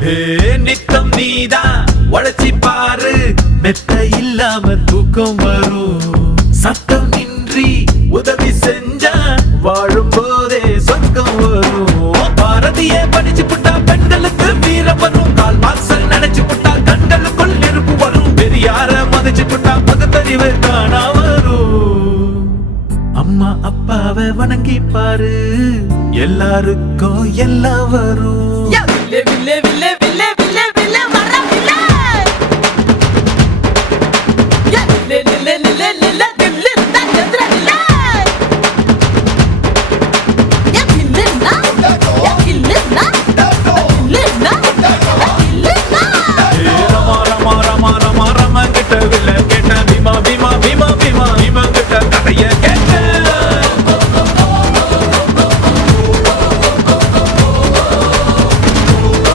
நித்தம் நீதான் உழைச்சி பாரு, மெத்த இல்லாம தூக்கம் வரும். சத்தம் இன்றி உதவி செஞ்சா வாழும் போதே சொர்க்கம் வரும். பாரதியே படிச்சு புட்டா பெண்களுக்கு வீரம் வரும். கால் மார்க்ஸ் நினைச்சு புட்டா கண்களுக்குள் நெருப்பு வரும். பெரியார மதிச்சு புட்டா பகுத்தறிவு காணா வரும். அம்மா அப்பாவை வணங்கி பாரு, எல்லாருக்கும் எல்லாம் வரும்.